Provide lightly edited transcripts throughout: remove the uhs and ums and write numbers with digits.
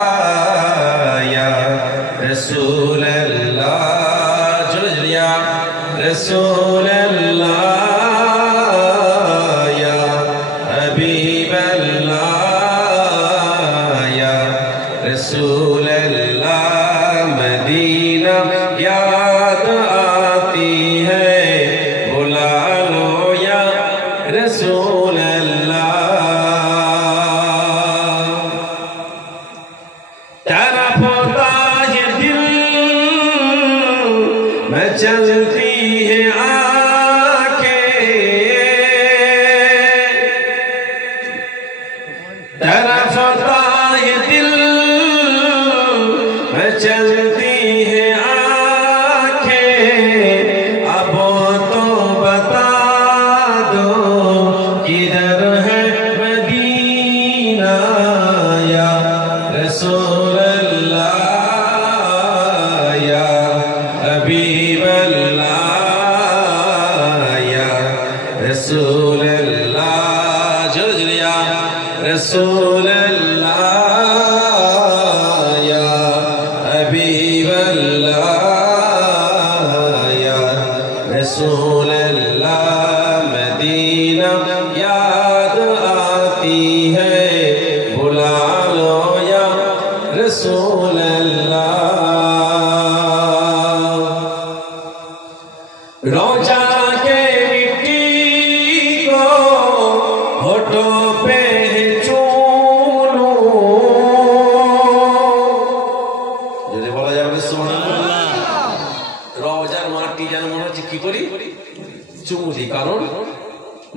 या रसूल अल्लाह जुलिया रसूल अल्लाह या हबीब अल्लाह या रसूल अल्लाह मदीना याद आती है बुला लो या रसूल अल्लाह तरफ होता है दिल में चलती है आंखें तरफ होता है दिल में चलती है आंखें अब तो बता दो किधर है मदीना या रसूल हबीब अल्लाह या रसूल अल्लाह जुलिया रसूल अल्लाह या हबीब अल्लाह या रसूल अल्लाह मदीना याद आती है बुला लो या रसूल अल्लाह रोजा के मिट्टी को होठों पे चूम लूं যদি বলা যাবে সুবহানাল্লাহ রওজার মাটি যেন মনে হচ্ছে কি করি চুমু দিই কারণ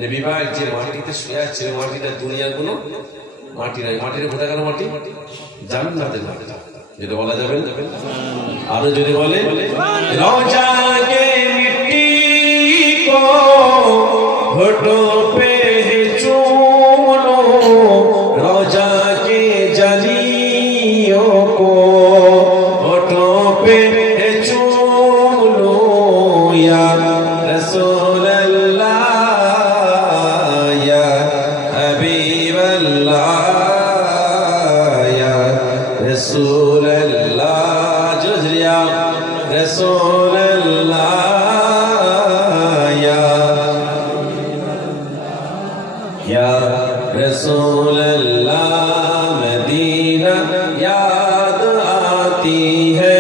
নবী পাক যে মাটিতে শুয়ে আছে মাটিটা দুনিয়ার কোনো মাটি নাই মাটির কোথাকার মাটি জান্নাতের মাটি যদি বলা যাবে আরো যদি বলে রওজা के मिट्टी को होठों पे चूम लो रोजा के जलियों को होठों पे चूम लो या रसूल अल्लाह या हबीब अल्लाह या रसूल अल्लाह जुलिया रसूल या रसूल अल्लाह मदीना याद आती है